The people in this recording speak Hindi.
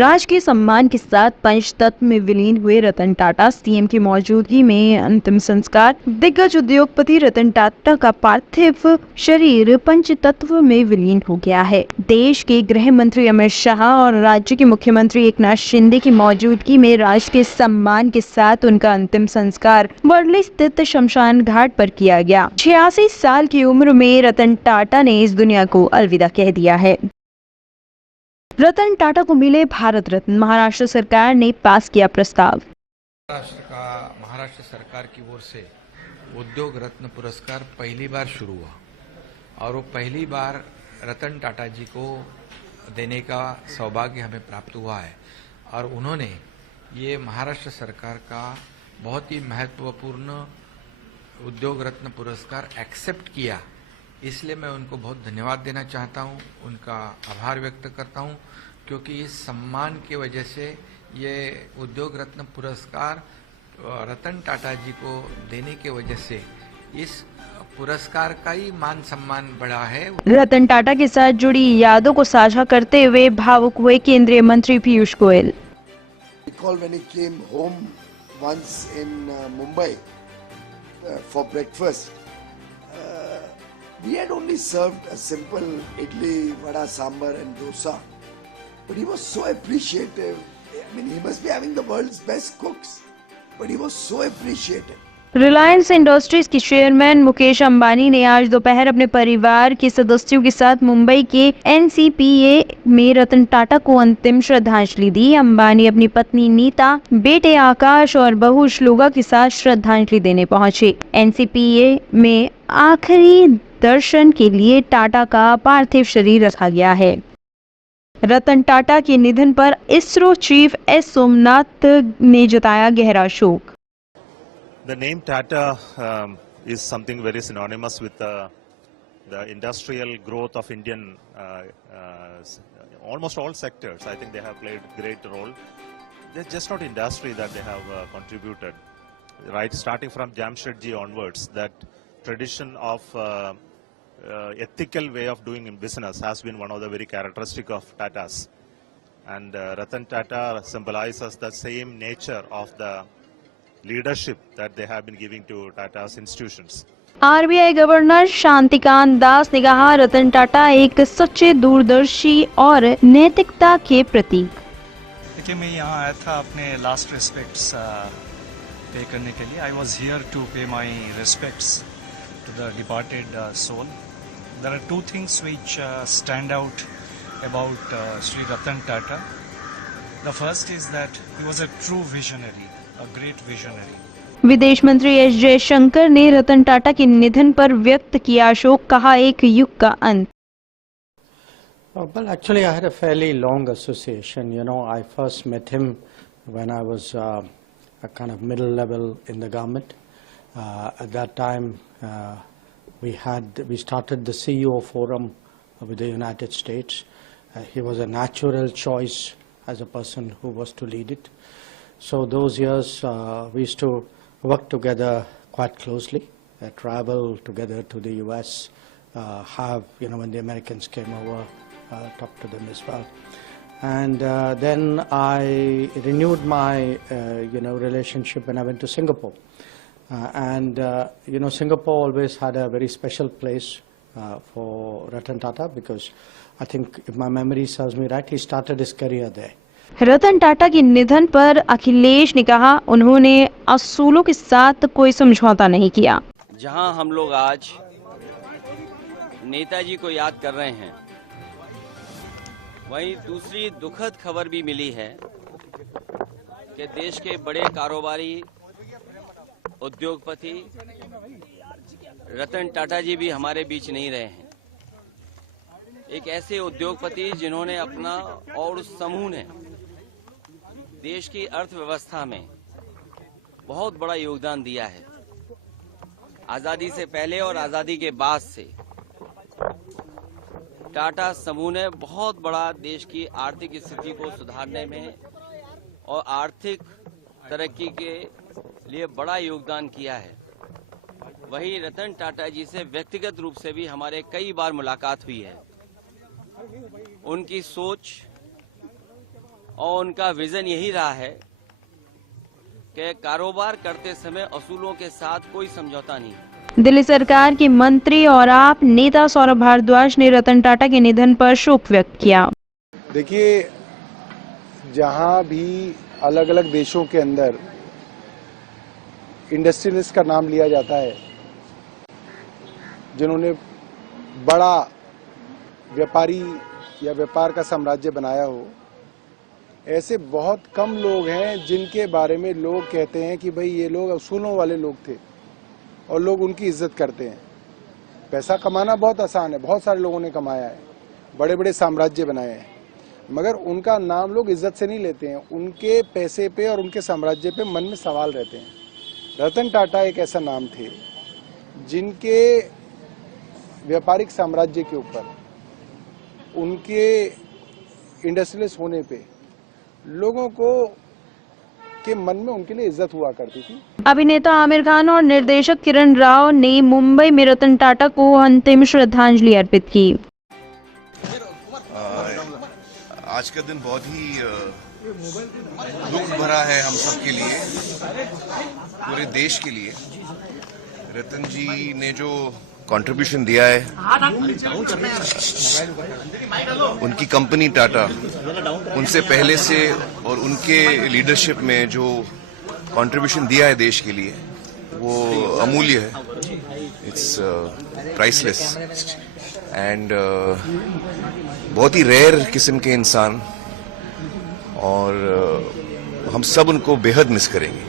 राजकीय सम्मान के साथ पंचतत्व में विलीन हुए रतन टाटा। सीएम की मौजूदगी में अंतिम संस्कार। दिग्गज उद्योगपति रतन टाटा का पार्थिव शरीर पंचतत्व में विलीन हो गया है। देश के गृह मंत्री अमित शाह और राज्य के मुख्यमंत्री एकनाथ शिंदे की मौजूदगी में राजकीय सम्मान के साथ उनका अंतिम संस्कार वर्ली स्थित शमशान घाट पर किया गया। 86 साल की उम्र में रतन टाटा ने इस दुनिया को अलविदा कह दिया है। रतन टाटा को मिले भारत रत्न। महाराष्ट्र सरकार ने पास किया प्रस्ताव। महाराष्ट्र सरकार की ओर से उद्योग रत्न पुरस्कार पहली बार शुरू हुआ और वो पहली बार रतन टाटा जी को देने का सौभाग्य हमें प्राप्त हुआ है और उन्होंने ये महाराष्ट्र सरकार का बहुत ही महत्वपूर्ण उद्योग रत्न पुरस्कार एक्सेप्ट किया। इसलिए मैं उनको बहुत धन्यवाद देना चाहता हूं, उनका आभार व्यक्त करता हूं, क्योंकि इस सम्मान की वजह से ये उद्योग रत्न पुरस्कार रतन टाटा जी को देने की वजह से इस पुरस्कार का ही मान सम्मान बढ़ा है। रतन टाटा के साथ जुड़ी यादों को साझा करते हुए भावुक हुए केंद्रीय मंत्री Piyush Goyal. Recall when he came home once in Mumbai for breakfast. We had only served a simple idli, vada, sambar and dosa. But he was so appreciative. I mean, he must be having the world's best cooks. But he was so appreciative. Reliance industries के चेयरमैन मुकेश अंबानी ने आज दोपहर अपने परिवार के सदस्यों के साथ मुंबई के एनसीपीए में रतन टाटा को अंतिम श्रद्धांजलि दी। अंबानी अपनी पत्नी नीता, बेटे आकाश और बहू श्लोका के साथ श्रद्धांजलि देने पहुंचे। एनसीपीए में आखिरी दर्शन के लिए टाटा का पार्थिव शरीर रखा गया है। रतन टाटा के निधन पर इसरो चीफ एस सोमनाथ ने जताया गहरा शोक। The name Tata is something very synonymous with the industrial growth of Indian almost all sectors. I think they have played great role. It's just not industry that they have contributed, right? Starting from Jamshedji onwards, that tradition of ethical way of doing business has been one of the very characteristic of Tatas. And Ratan Tata symbolizes the same nature of the leadership that they have been giving to Tata's institutions. RBI governor Shaktikanta Das ने कहा, रतन टाटा एक सच्चे दूरदर्शी और नैतिकता के प्रतीक। देखिए, मैं यहाँ आया था अपने लास्ट रिस्पेक्ट्स पे करने के लिए। I was here to pay my respects to the departed soul. There are two things which stand out about Shri Ratan Tata. The first is that he was a true visionary, a great visionary. विदेश मंत्री एस जयशंकर ने रतन टाटा के निधन पर व्यक्त किया शोक। कहा, एक युग का अंत। Well, actually, I had a fairly long association. You know, I first met him when I was a kind of middle level in the government. At that time, we started the CEO forum with the United States. He was a natural choice as a person who was to lead it. So those years we used to work together quite closely, travel together to the US, when the Americans came over, talk to them as well. And then I renewed my relationship when I went to Singapore. Singapore always had a very special place for Ratan Tata, because I think, if my memory serves me right, he started his career there. Ratan Tata के निधन पर अखिलेश ने कहा, उन्होंने असूलों के साथ कोई समझौता नहीं किया। जहां हम लोग आज नेताजी को याद कर रहे हैं, वहीं दूसरी दुखद खबर भी मिली है कि देश के बड़े कारोबारी उद्योगपति रतन टाटा जी भी हमारे बीच नहीं रहे हैं। एक ऐसे उद्योगपति जिन्होंने अपना और उस समूह ने देश की अर्थव्यवस्था में बहुत बड़ा योगदान दिया है। आजादी से पहले और आजादी के बाद से टाटा समूह ने बहुत बड़ा देश की आर्थिक स्थिति को सुधारने में और आर्थिक तरक्की के लिए बड़ा योगदान किया है। वही रतन टाटा जी से व्यक्तिगत रूप से भी हमारे कई बार मुलाकात हुई है। उनकी सोच और उनका विजन यही रहा है कि कारोबार करते समय असूलों के साथ कोई समझौता नहीं। दिल्ली सरकार के मंत्री और आप नेता सौरभ भारद्वाज ने रतन टाटा के निधन पर शोक व्यक्त किया। देखिए, जहाँ भी अलग अलग देशों के अंदर इंडस्ट्रियलिस्ट का नाम लिया जाता है, जिन्होंने बड़ा व्यापारी या व्यापार का साम्राज्य बनाया हो, ऐसे बहुत कम लोग हैं जिनके बारे में लोग कहते हैं कि भाई ये लोग असूलों वाले लोग थे और लोग उनकी इज्जत करते हैं। पैसा कमाना बहुत आसान है, बहुत सारे लोगों ने कमाया है, बड़े बड़े साम्राज्य बनाए हैं, मगर उनका नाम लोग इज्जत से नहीं लेते हैं। उनके पैसे पे और उनके साम्राज्य पे मन में सवाल रहते हैं। रतन टाटा एक ऐसा नाम थे जिनके व्यापारिक साम्राज्य के ऊपर, उनके इंडस्ट्रियलिस्ट होने पे लोगों को के मन में उनके लिए इज्जत हुआ करती थी। अभिनेता आमिर खान और निर्देशक किरण राव ने मुंबई में रतन टाटा को अंतिम श्रद्धांजलि अर्पित की। आज का दिन बहुत ही दुख भरा है हम सब के लिए, पूरे देश के लिए। रतन जी ने जो कंट्रीब्यूशन दिया है, उनकी कंपनी टाटा, उनसे पहले से और उनके लीडरशिप में जो कंट्रीब्यूशन दिया है देश के लिए, वो अमूल्य है। इट्स प्राइसलेस एंड बहुत ही रेयर किस्म के इंसान, और हम सब उनको बेहद मिस करेंगे।